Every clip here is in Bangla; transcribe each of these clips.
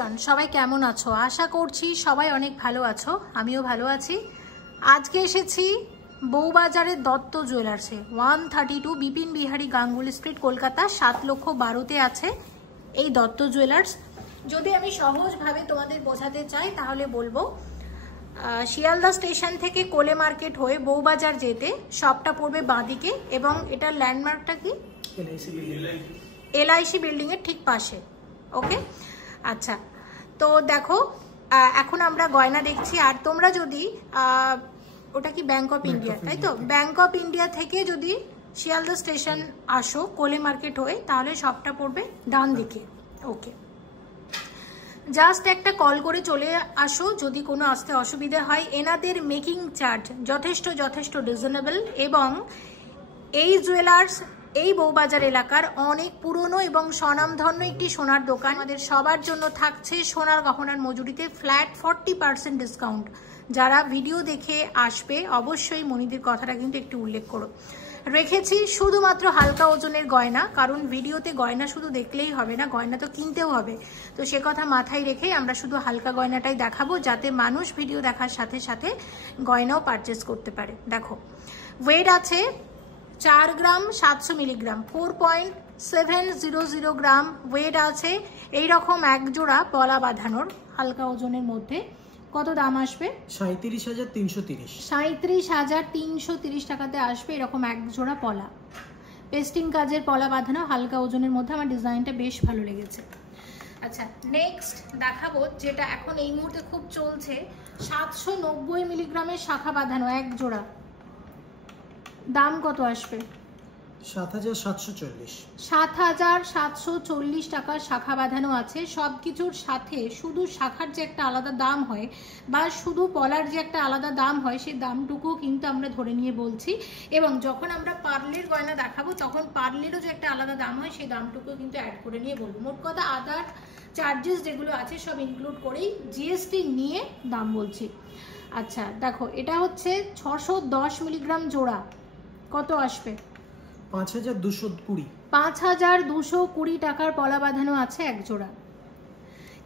এভরিওয়ান, সবাই কেমন আছো? আশা করছি সবাই অনেক ভালো আছো, আমিও ভালো আছি। আজকে এসেছি বউবাজারের দত্ত জুয়েলার্সে, 132 বিপিন বিহারী গাঙ্গুলি স্ট্রিট, কলকাতা 7,12,তে আছে এই দত্ত জুয়েলার্স। যদি আমি সহজভাবে তোমাদের বোঝাতে চাই তাহলে বলবো, শিয়ালদা স্টেশন থেকে কোলে মার্কেট হয়ে বউবাজার যেতে শপটা পড়বে বাঁদিকে, এবং এটার ল্যান্ডমার্কটা কি? LIC বিল্ডিং এর ঠিক পাশে। ওকে, আচ্ছা, তো দেখো এখন আমরা গয়না দেখছি। আর তোমরা যদি ওটা কি ব্যাংক অফ ইন্ডিয়া, তাই তো? ব্যাংক অফ ইন্ডিয়া থেকে যদি শিয়ালদা স্টেশন আসো কোলে মার্কেট হয়ে, তাহলে শপটা পড়বে ডান দিকে। ওকে, জাস্ট একটা কল করে চলে আসো যদি কোনো আসতে অসুবিধা হয়। এনাদের মেকিং চার্জ যথেষ্ট রিজনেবল, এবং এই জুয়েলার্স এই বউবাজার এলাকার অনেক পুরনো এবং স্বনামধন্য একটি সোনার দোকান। আমাদের সবার জন্য থাকছে সোনার গহনার মজুরিতে ফ্ল্যাট 40% ডিসকাউন্ট। যারা ভিডিও দেখে আসবে অবশ্যই মনিদের কথাটা কিন্তু একটু উল্লেখ করো। রেখেছি শুধুমাত্র হালকা ওজনের গয়না, কারণ ভিডিওতে গয়না শুধু দেখলেই হবে না, গয়না তো কিনতেও হবে। তো সে কথা মাথায় রেখে আমরা শুধু হালকা গয়নাটাই দেখাবো, যাতে মানুষ ভিডিও দেখার সাথে সাথে গয়নাও পারচেস করতে পারে। দেখো, ওয়েট আছে 4 গ্রাম 700 মিলিগ্রাম, 4.700 গ্রাম ওয়েট আছে। এইরকম এক জোড়া পলা বাঁধানোর হালকা ওজনের মধ্যে কত দাম আসবে? 37,330। 37,330 টাকাতে আসবে এরকম এক জোড়া পলা। পেস্টিং কাজের পলা বাঁধানো হালকা ওজনের মধ্যে। আমার ডিজাইনটা বেশ ভালো লেগেছে। আচ্ছা, নেক্সট দেখাবো যেটা এখন এই মুহূর্তে খুব চলছে, 790 মিলিগ্রামের শাখা বাঁধানো এক জোড়া। দাম কত আসবে? 7,740। 7,740 টাকার শাখা বাঁধানো আছে। সবকিছুর সাথে শুধু শাখার যে একটা আলাদা দাম হয়, বা শুধু পলার যে একটা আলাদা দাম হয়, সেই দামটুকু কিন্তু আমরা ধরে নিয়ে বলছি। এবং যখন আমরা পার্লের গয়না দেখাবো, তখন পার্লেরও যে একটা আলাদা দাম হয়, সেই দামটুকু কিন্তু অ্যাড করে নিয়ে বলবো। মোট কথা আদার চার্জেস যেগুলো আছে সব ইনক্লুড করেই GST নিয়ে দাম বলছি। আচ্ছা দেখো, এটা হচ্ছে 610 মিলিগ্রাম জোড়া। কত আসবে? 5,220। 5,220 টাকার পলা বাঁধানো আছে এক জোড়া।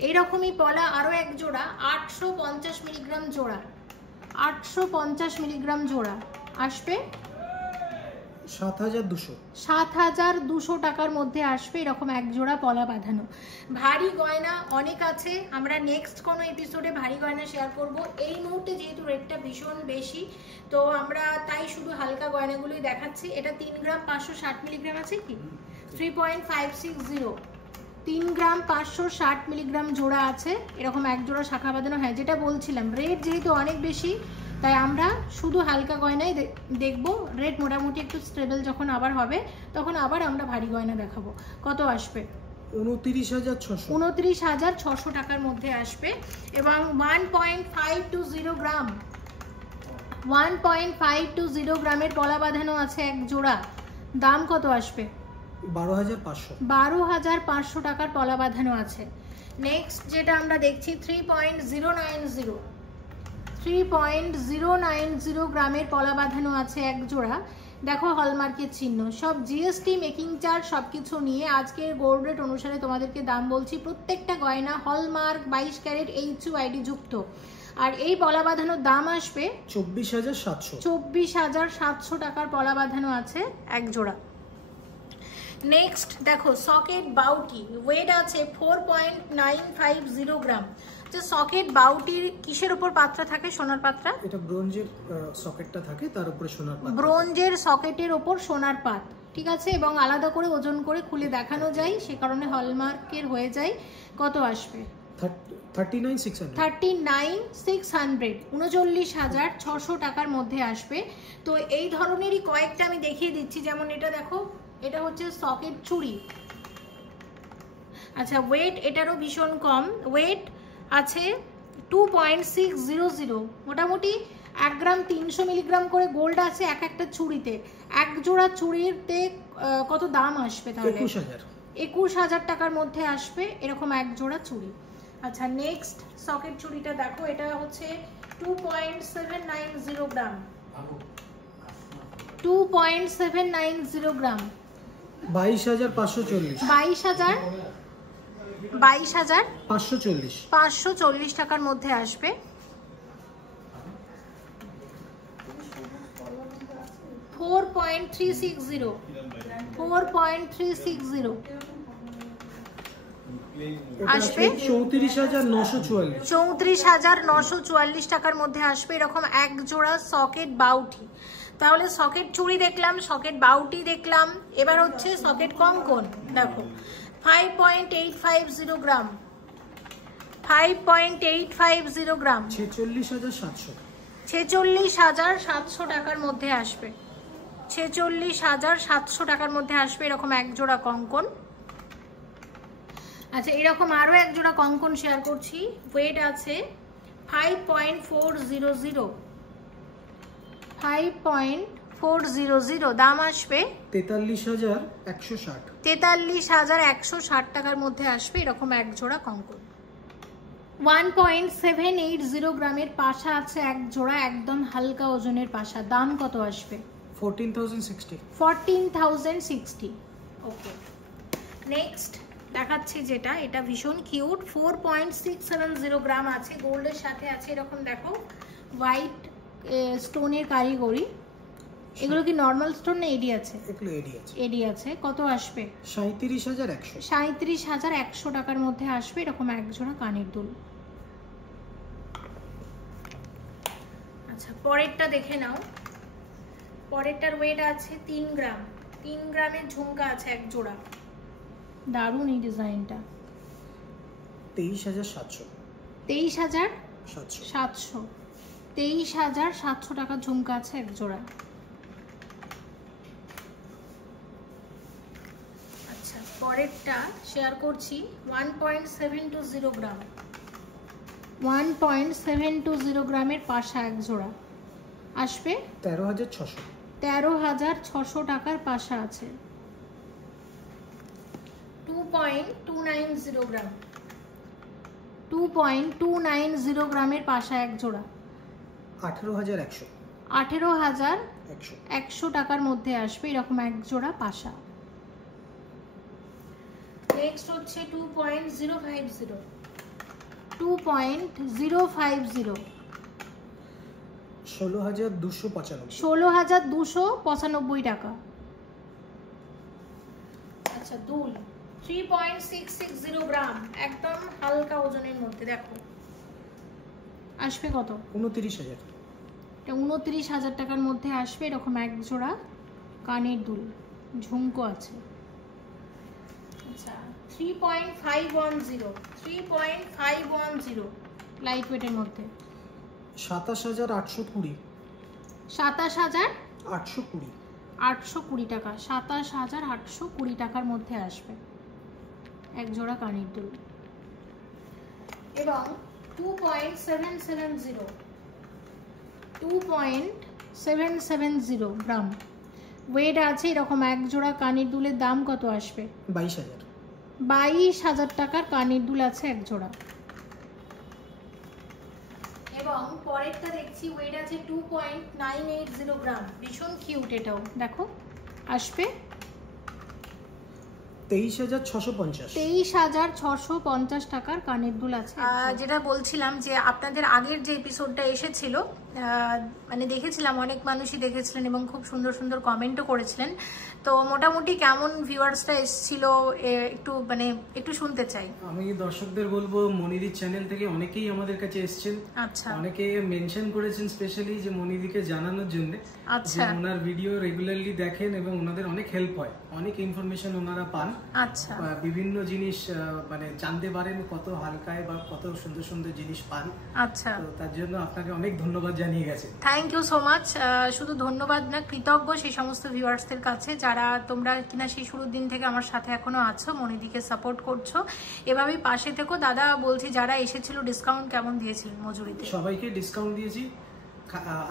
এইরকমই পলা আরো এক জোড়া 850 মিলিগ্রাম জোড়া। 850 মিলিগ্রাম জোড়া আসবে 7,200। 7,200 টাকার মধ্যে আসবে এরকম এক জোড়া পলা বাঁধানো। ভারী গয়না অনেক আছে, আমরা নেক্সট কোনো এপিসোডে ভারী গয়না শেয়ার করব। এই মুহূর্তে যেহেতু রেটটা ভীষণ বেশি, তো আমরা তাই শুধু হালকা গয়নাগুলোই দেখাচ্ছি। এটা 3 গ্রাম 560 মিলিগ্রাম আছে কি? 3.560। 3 গ্রাম 560 মিলিগ্রাম জোড়া আছে এরকম এক জোড়া শাখা বাঁধানো। হ্যাঁ, যেটা বলছিলাম, রেট যেহেতু অনেক বেশি, তাই আমরা শুধু হালকা গয়নাই দেখবো। রেট মোটামুটি একটু স্টেবল যখন আবার হবে, তখন আবার আমরা ভারী গয়না দেখাবো। কত আসবে? 29,600। 29,600 টাকার মধ্যে আসবে। এবং 1.520 গ্রাম 1.520 গ্রামের পলা বাঁধানো আছে এক জোড়া। দাম কত আসবে? 12,500। 12,500 টাকার পলা বাঁধানো আছে। নেক্সট যেটা আমরা দেখছি 3.090 গ্রামের পলা বাঁধানো আছে এক জোড়া। দেখো, হলমার্কের চিহ্ন, সব GST মেকিং চার্জ সবকিছু নিয়ে আজকের গোল্ড রেট অনুসারে তোমাদেরকে দাম বলছি। প্রত্যেকটা গয়না হলমার্ক 22 ক্যারেট HUID যুক্ত। আর এই পলা বাঁধানোর দাম আসবে 24,700। 24,700 টাকার পলা বাঁধানো আছে এক জোড়া। নেক্সট দেখো, সকেট বাউটি ওয়েট আছে 4.950 গ্রাম। যে সকেট বাউটির কিসের উপর পাত্রা থাকে? সোনার পাত্রা। এটা ব্রোঞ্জের সকেটটা থাকে, তার উপরে সোনার পাত। ব্রোঞ্জের সকেটের উপর সোনার পাত, ঠিক আছে। এবং আলাদা করে ওজন করে খুলে দেখানো যায়, সে কারণে হলমার্কের হয়ে যায়। কত আসবে? 39,600। 39,600, 39,600 টাকার মধ্যে আসবে। তো এই ধরনেরই কয়েকটা আমি দেখিয়ে দিচ্ছি। যেমন এটা দেখো, এটা হচ্ছে সকেট চুড়ি। আচ্ছা, ওয়েট এটারও ভীষণ কম, ওয়েট আছে 2.600। মোটামুটি 1 গ্রাম 300 মিলিগ্রাম করে গোল্ড আছে এক একটা চুড়িতে। এক জোড়া চুড়িতে কত দাম আসবে তাহলে? 21,000 টাকার মধ্যে আসবে এরকম এক জোড়া চুড়ি। আচ্ছা, নেক্সট সকেট চুড়িটা দেখো, এটা হচ্ছে 2.790 গ্রাম। 2.790 গ্রাম 22,540। 22,540 টাকার মধ্যে আসবে। আসবে 34,944 টাকার মধ্যে আসবে। এরকম এক জোড়া সকেট বাউটি। তাহলে সকেট চুড়ি দেখলাম, সকেট বাউটি দেখলাম, এবার হচ্ছে সকেট কঙ্কন। দেখো 5.850 গ্রাম, 5.850 গ্রাম, 46,700 টাকার মধ্যে আসবে। 46,700 টাকার মধ্যে আসবে এরকম এক জোড়া কঙ্কন। আচ্ছা, এরকম আরো এক জোড়া কঙ্কন শেয়ার করছি। ওয়েট আছে 5.400, 5.400, দাম আসবে 43,160, 43,160 টাকার মধ্যে আসবে এরকম এক জোড়া কঙ্কন। 1.780 গ্রামের পাশা আছে এক জোড়া, একদম হালকা ওজনের পাশা। দাম কত আসবে? 14,060, 14,060। ওকে, নেক্সট দেখাচ্ছি যেটা, এটা ভীষণ কিউট। 4.670 গ্রাম আছে, গোল্ডের সাথে আছে এরকম দেখো হোয়াইট স্টোনের কারিগরি। এগুলো কি নরমাল স্টোন না এডি আছে? এগুলো এডি আছে। এডি আছে। কত আসবে? 37,100, 37,100 টাকার মধ্যে আসবে এরকম এক জোড়া কানের দুল। আচ্ছা, পরেরটা দেখে নাও। পরেরটার ওয়েট আছে 3 গ্রাম, 3 গ্রামের ঝুমকা আছে এক জোড়া। দারুণ এই ডিজাইনটা। 23,700, 23,700, 23,700 টাকা ঝুমকা আছে এক জোড়া। আচ্ছা, পরেরটা শেয়ার করছি। 1.720 গ্রাম, 1.720 গ্রামের পাশা এক জোড়া আসবে 13,600, 13,600 টাকার পাশা আছে। 2.290 গ্রাম, 2.290 গ্রামের পাশা এক জোড়া 18,100, 18,100 টাকার মধ্যে আসবে এরকম এক জোড়া পাশা। নেক্সট হচ্ছে 2.050, 2.050, 16,295, 16,295 টাকা। আচ্ছা, দুল 3.660 গ্রাম, একদম হালকা ওজনের মধ্যে। দেখো আসবে কত? 29,000, এটা 29,000 টাকার মধ্যে আসবে এরকম এক জোড়া কানের দুল, ঝুমকো আছে। আচ্ছা, 3.510, 3.510 লাইট ওয়েটের মধ্যে। 27,820, 27,820 টাকা, 27,820 টাকার মধ্যে আসবে এক জোড়া কানের দুল। এবং 2.770, 2.770 গ্রাম ওয়েট আছে এরকম এক জোড়া কানের দুলের। দাম কত আসবে? 22,000, 22,000 টাকার কানের দুল আছে এক জোড়া। এবং পরেরটা দেখছি, ওয়েট আছে 2.980 গ্রাম, ভীষণ কিউট এটাও। দেখো আসবে 23,650, 23,650 টাকার কানের দুল আছে। যেটা বলছিলাম যে আপনাদের আগের যে এপিসোডটা এসেছিল, মানে দেখেছিলাম, অনেক মানুষই দেখেছিলেন এবং খুব সুন্দর সুন্দর কমেন্টও করেছিলেন। তো মোটামুটি কেমন ভিউয়ার্সটা এসেছিল একটু শুনতে চাই। আমি দর্শকদের বলবো, মনিদির চ্যানেল থেকে অনেকেই আমাদের কাছে এসেছেন। আচ্ছা, অনেকে মেনশন করেছেন স্পেশালি যে মনিদিকে জানানোর জন্য যে ওনার ভিডিও রেগুলারলি দেখেন এবং ওনাদের অনেক হেল্প হয়, অনেক ইনফরমেশন ওনারা পান। আচ্ছা, বিভিন্ন জিনিস জানতে পারেন, কত হালকায় বা কত সুন্দর সুন্দর জিনিস পান। আচ্ছা, তো তার জন্য আপনাকে অনেক ধন্যবাদ জানিয়ে গেছে। Thank you so much. শুধু ধন্যবাদ না, কৃতজ্ঞ সেই সমস্ত ভিউয়ার্সদের কাছে যারা তোমরা কিনা সেই শুরুর দিন থেকে আমার সাথে এখনো আছো, মনিদিকে সাপোর্ট করছো। এভাবেই পাশে থেকো। দাদা বলছি, যারা এসেছিল ডিসকাউন্ট কেমন দিয়েছিলেন মজুরিতে? সবাইকে ডিসকাউন্ট দিয়েছি।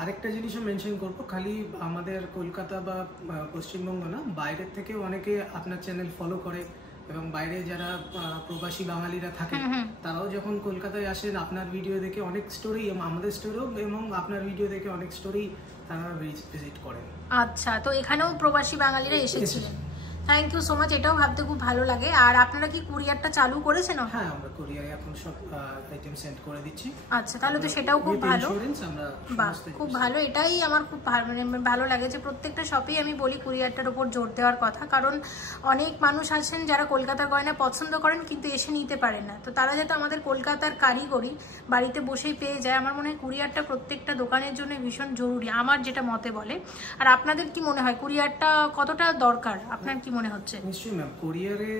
আরেকটা জিনিসও মেনশন করবো, খালি আমাদের কলকাতা বা পশ্চিমবঙ্গ না, বাইরের থেকেও অনেকে আপনার চ্যানেল ফলো করে এবং বাইরে যারা প্রবাসী বাঙালিরা থাকেন তারাও যখন কলকাতায় আসেন আপনার ভিডিও দেখে অনেক স্টোরি, আমাদের স্টোরিও এবং আপনার ভিডিও দেখে অনেক স্টোরি তারা ভিজিট করেন। আচ্ছা, তো এখানেও প্রবাসী বাঙালিরা এসেছিলেন। থ্যাংক ইউ সো মাচ, এটাও ভাবতে খুব ভালো লাগে। আর আপনারা কি কুরিয়ারটা চালু করেছেন? হ্যাঁ, আমরা কুরিয়ারে এখন সব আইটেম সেন্ড করে দিচ্ছি। আচ্ছা, তাহলে তো সেটাও খুব ভালো। আমরা বাহ, খুব ভালো। এটাই আমার খুব ভালো, মানে ভালো লাগে যে প্রত্যেকটা শপেই আমি বলি কুরিয়ারটার উপর জোর দেওয়ার কথা, কারণ অনেক মানুষ আছেন যারা কলকাতার গয়না পছন্দ করেন কিন্তু এসে নিতে পারেন না। তো তারা যাতে আমাদের কলকাতার কারিগরি বাড়িতে বসেই পেয়ে যায়, আমার মনে হয় কুরিয়ারটা প্রত্যেকটা দোকানের জন্য ভীষণ জরুরি, আমার যেটা মতে বলে। আর আপনাদের কি মনে হয় কুরিয়ারটা কতটা দরকার, আপনার কি মনে হচ্ছে? নিশ্চয়ই ম্যাম, কুরিয়ারে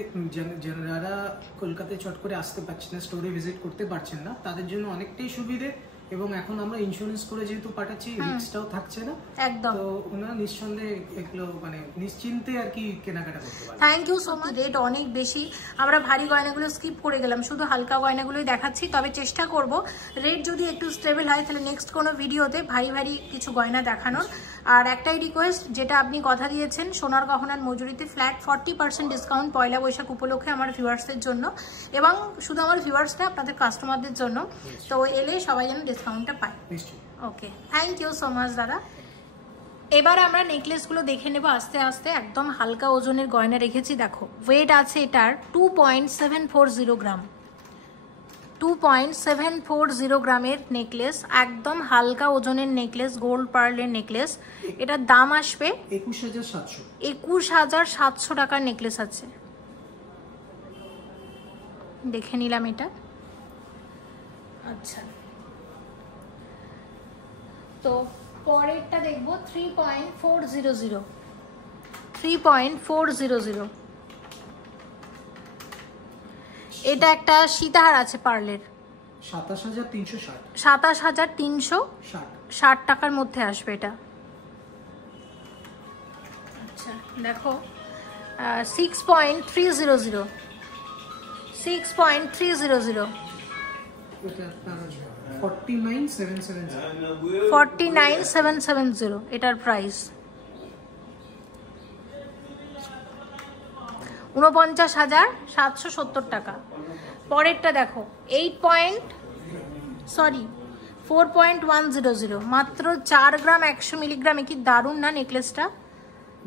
যারা কলকাতায় চট করে আসতে পারছেন না, স্টোরে ভিজিট করতে পারছেন না, তাদের জন্য অনেকটাই সুবিধে। এবং এখন আমরা ইন্স্যুরেন্স করে যেহেতু পাঠাচ্ছি, রিস্কটাও থাকছে না একদম। তো ওনারা নিঃসন্দেহে এগুলো মানে নিশ্চিন্তে আর কি কেনাকাটা করতে পারেন। Thank you so much. Rate অনেক বেশি, আমরা ভারী গয়নাগুলো স্কিপ করে গেলাম, শুধু হালকা গয়নাগুলোই দেখাচ্ছি। তবে চেষ্টা করব রেট যদি একটু স্টেবল হয় তাহলে নেক্সট কোনো ভিডিওতে ভারী ভারী কিছু গয়না দেখানোর। আর একটাই রিকোয়েস্ট, যেটা আপনি কথা দিয়েছেন সোনার গহনার মজুরিতে ফ্ল্যাট 40% ডিসকাউন্ট পয়লা বৈশাখ উপলক্ষে আমার ভিউয়ার্সদের জন্য, এবং শুধু আমার ভিউয়ার্স না, আপনাদের কাস্টমারদের জন্য। তো এলে সবাই যেন ডিসকাউন্টটা পায়। ওকে, থ্যাংক ইউ সো মাচ দাদা। এবার আমরা নেকলেসগুলো দেখে নেব আস্তে আস্তে। একদম হালকা ওজনের গয়না রেখেছি, দেখো ওয়েট আছে এটার 2.740 গ্রাম। 2.740 গ্রামের নেকলেস, একদম হালকা ওজনের নেকলেস, গোল্ড পার্লের নেকলেস। এটার দাম আসবে 21,700 টাকার নেকলেস আছে। দেখে নিলাম এটা। আচ্ছা, তো পরেরটা দেখবো 3.400। এটা একটা সীতাহার আছে পার্লের, 27,360 টাকার মধ্যে আসবে এটা। আচ্ছা দেখো 6.300 49,770 এটার প্রাইস। 49,770 টাকা। পরেরটা দেখো 4.100, মাত্র 4 গ্রাম 100 মিলিগ্রামে। কি দারুণ না নেকলেসটা!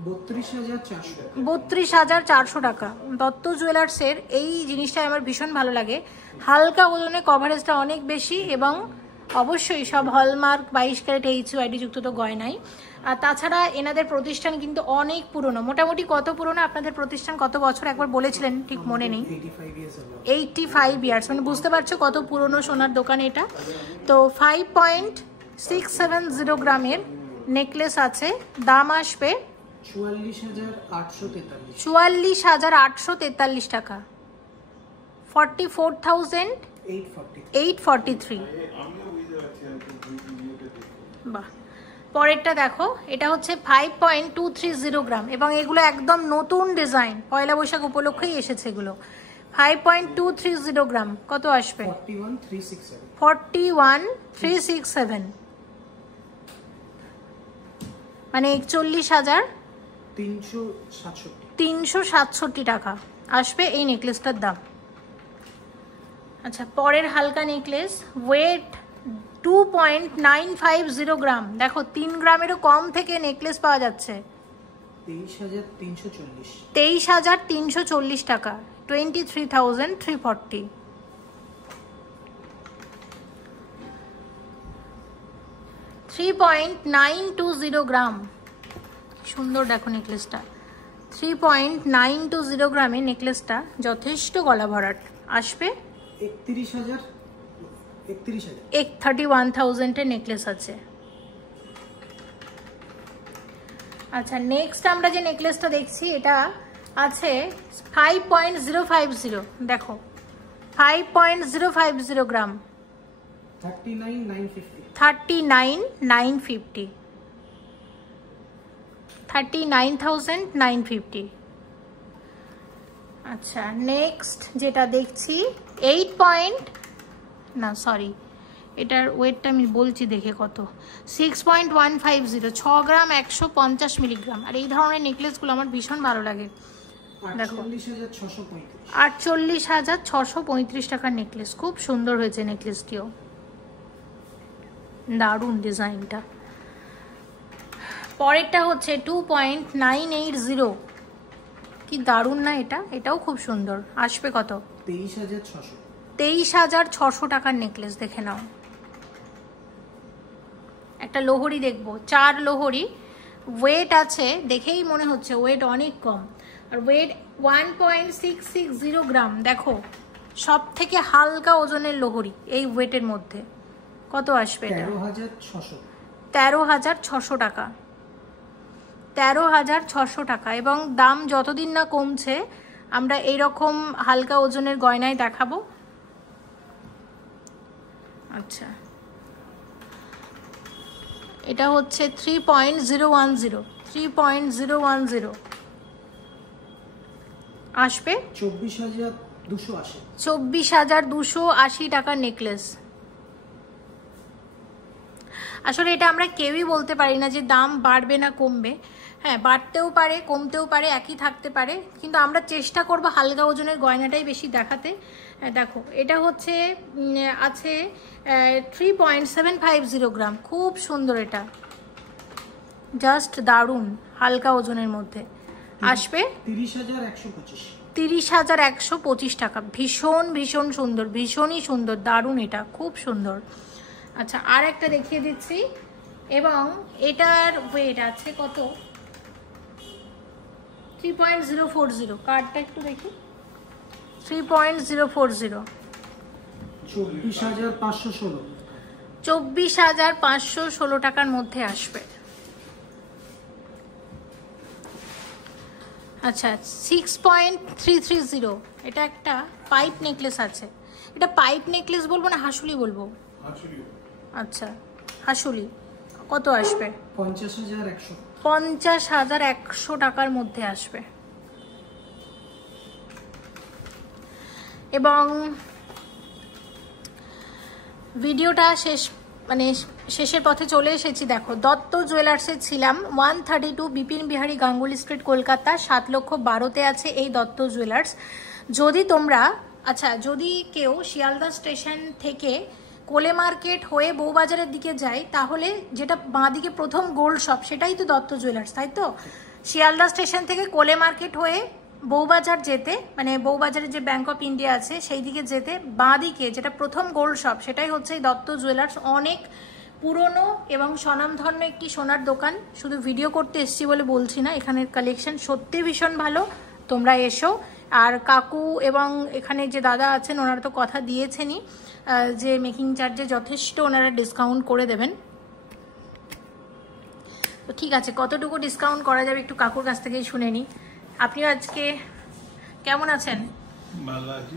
32,400 টাকা। দত্ত জুয়েলার্সের এই জিনিসটা আমার ভীষণ ভালো লাগে, হালকা ওজনে, কভারেজটা অনেক বেশি, এবং অবশ্যই সব হলমার্ক 22 ক্যারেট HUID যুক্ত তো গয়নাই। আর তাছাড়া এনাদের প্রতিষ্ঠান কিন্তু অনেক পুরনো। মোটামুটি কত পুরনো আপনাদের প্রতিষ্ঠান, কত বছর একবার বলেছিলেন, ঠিক মনে নেই। 85 ইয়ার্স, মানে বুঝতে পারছো কত পুরনো সোনার দোকান এটা। তো 5.670 গ্রামের নেকলেস আছে, দাম আসবে 44,843 টাকা। 44,843। বাহ। পরেরটা দেখো, এটা হচ্ছে 5.230 গ্রাম, এবং এগুলো একদম নতুন ডিজাইন, পয়লা বৈশাখ উপলক্ষেই এসেছে এগুলো। 5.230 গ্রাম, কত আসবে? 41,367, মানে 41,367 টাকা আসবে এই নেকলেসটার দাম। আচ্ছা, পরের হালকা নেকলেস, ওয়েট 2.950 গ্রাম। দেখো 3 গ্রামেরও কম থেকে নেকলেস পাওয়া যাচ্ছে। 23,340 টাকা, 23,340। 3.920 গ্রাম, সুন্দর দেখো নেকলেসটা। 3.920 গ্রামের নেকলেসটা যথেষ্ট গলা ভরাট, আসবে 31,000 এর নেকলেস আছে। আচ্ছা, নেক্সট আমরা যে নেকলেসটা দেখছি এটা আছে 5.050। দেখো 5.050 গ্রাম, 39,950, 39,950। আচ্ছা, নেক্সট যেটা দেখছি এটার ওয়েটটা আমি বলছি দেখে কত, 6.150, 6 গ্রাম 150 মিলিগ্রাম। আর এই ধরনের নেকলেসগুলো আমার ভীষণ ভালো লাগে। দেখো 48,635 টাকার নেকলেস, খুব সুন্দর হয়েছে নেকলেসটিও, দারুণ ডিজাইনটা। পরেরটা হচ্ছে 2.980, কি দারুণ না এটা, এটাও খুব সুন্দর। আসবে কত? 23,600। 23,600 টাকার নেকলেস। দেখে নাও। একটা লোহরি দেখবো, 4 লোহরি। ওয়েট আছে, দেখেই মনে হচ্ছে ওয়েট অনেক কম, আর ওয়েট 1.660 গ্রাম। দেখো সব থেকে হালকা ওজনের লোহরি এই ওয়েটের মধ্যে। কত আসবে এটা? 13,600। 13,600 টাকা। 13,600 টাকা। এবং দাম যতদিন না কমছে আমরা এইরকম হালকা ওজনের গয়নায় দেখাবো। আচ্ছা, এটা হচ্ছে 3.010। 3.010 আসবে 24,280। 24,280 টাকার নেকলেস। আসলে এটা আমরা কেউই বলতে পারি না যে দাম বাড়বে না কমবে। হ্যাঁ, বাড়তেও পারে, কমতেও পারে, একই থাকতে পারে, কিন্তু আমরা চেষ্টা করব হালকা ওজনের গয়নাটাই বেশি দেখাতে। দেখো এটা হচ্ছে আছে 3.750 গ্রাম। খুব সুন্দর, এটা জাস্ট দারুণ, হালকা ওজনের মধ্যে। আসবে 30,125। 30,125 টাকা। ভীষণ ভীষণ সুন্দর, ভীষণই সুন্দর, দারুণ, এটা খুব সুন্দর। আচ্ছা, আর একটা দেখিয়ে দিচ্ছি। এবং এটার ওয়েট আছে কত? 3.040। কার্ডটা একটু দেখি। 3.040। 24,516। 24,516 টাকার মধ্যে আসবে। আচ্ছা, 6.330। এটা একটা পাইপ নেকলেস আছে। এটা পাইপ নেকলেস বলবো না হাসুলি বলবো? আচ্ছা, হাসুলি। কত আসবে? 50,100। 50,100 টাকার মধ্যে আসবে। এবং ভিডিওটা শেষের পথে চলে এসেছি। দেখো, দত্ত জুয়েলার্সে ছিলাম, 132 বিপিন বিহারী গাঙ্গুলি স্ট্রিট, কলকাতা। 7,12,000-তে আছে এই দত্ত জুয়েলার্স। যদি তোমরা যদি কেউ শিয়ালদা স্টেশন থেকে কোলে মার্কেট হয়ে বউবাজারের দিকে যায়, তাহলে যেটা বাঁদিকে প্রথম গোল্ড শপ সেটাই তো দত্ত জুয়েলার্স, তাই তো? শিয়ালদা স্টেশন থেকে কোলে মার্কেট হয়ে বউবাজার যেতে, বউবাজারের যে ব্যাংক অফ ইন্ডিয়া আছে সেই দিকে যেতে বাঁদিকে যেটা প্রথম গোল্ড শপ সেটাই হচ্ছে এই দত্ত জুয়েলার্স। অনেক পুরনো এবং স্বনামধন্য একটি সোনার দোকান। শুধু ভিডিও করতে এসেছি বলে বলছি না, এখানের কালেকশন সত্যি ভীষণ ভালো। তোমরা এসো। আর কাকু এবং এখানে যে দাদা আছেন ওনারা তো কথা দিয়েছেনই যে মেকিং চার্জে যথেষ্ট ওনারা ডিসকাউন্ট করে দেবেন। তো ঠিক আছে, কতটুকু ডিসকাউন্ট করা যাবে একটু কাকুর কাছ থেকেই শুনে নিই। আপনিও আজকে কেমন আছেন? ভালো আছি।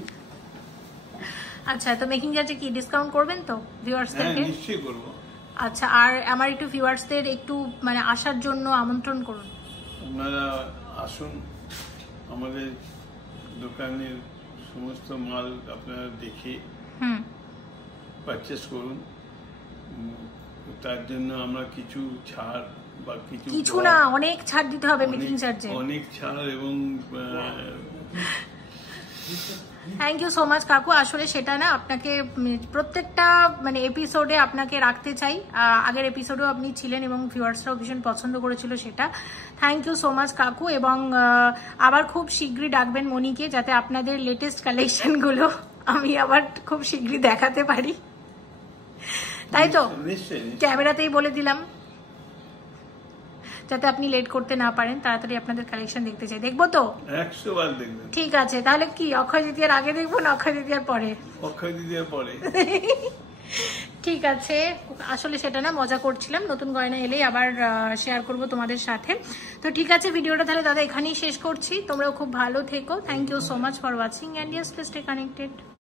আচ্ছা, তো মেকিং চার্জে কি ডিসকাউন্ট করবেন তো ভিউয়ার্সদেরকে? নিশ্চয়ই করব। আচ্ছা, আর আমার একটু ভিউয়ার্সদের একটু আসার জন্য আমন্ত্রণ করুন। আপনারা আসুন, আমাদের দোকানের সমস্ত মাল আপনারা দেখে পারচেস করুন। তার জন্য আমরা কিছু ছাড় বা কিছু না, অনেক ছাড় দিতে হবে মেকিং চার্জে, অনেক ছাড়। এবং থ্যাংক ইউ সো মাচ কাকু। আসলে সেটা না, আপনাকে প্রত্যেকটা এপিসোডে আপনাকে রাখতে চাই। আগের এপিসোডেও আপনি ছিলেন এবং ভিউয়ার্সরাও ভীষণ পছন্দ করেছিল সেটা। থ্যাংক ইউ সো মাচ কাকু। এবং আবার খুব শীঘ্রই ডাকবেন মনিকে, যাতে আপনাদের লেটেস্ট কালেকশনগুলো আমি আবার খুব শীঘ্রই দেখাতে পারি, তাই তো? ক্যামেরাতেই বলে দিলাম, যাতে আপনি লেট করতে না পারেন, তাড়াতাড়ি আপনাদের কালেকশন দেখতে চাই। দেখবো তো? 100 বার দেখবেন। ঠিক আছে, তাহলে কি অক্ষয় তৃতীয়ার আগে দেখবো না অক্ষয় তৃতীয়ার পরে? অক্ষয় তৃতীয়ার পরে। ঠিক আছে, আসলে সেটা না, মজা করছিলাম। নতুন গয়না এলেই আবার শেয়ার করব তোমাদের সাথে। তো ঠিক আছে, ভিডিওটা তাহলে দাদা এখানেই শেষ করছি। তোমরাও খুব ভালো থেকো। Thank you so much for watching, and yes, please stay connected.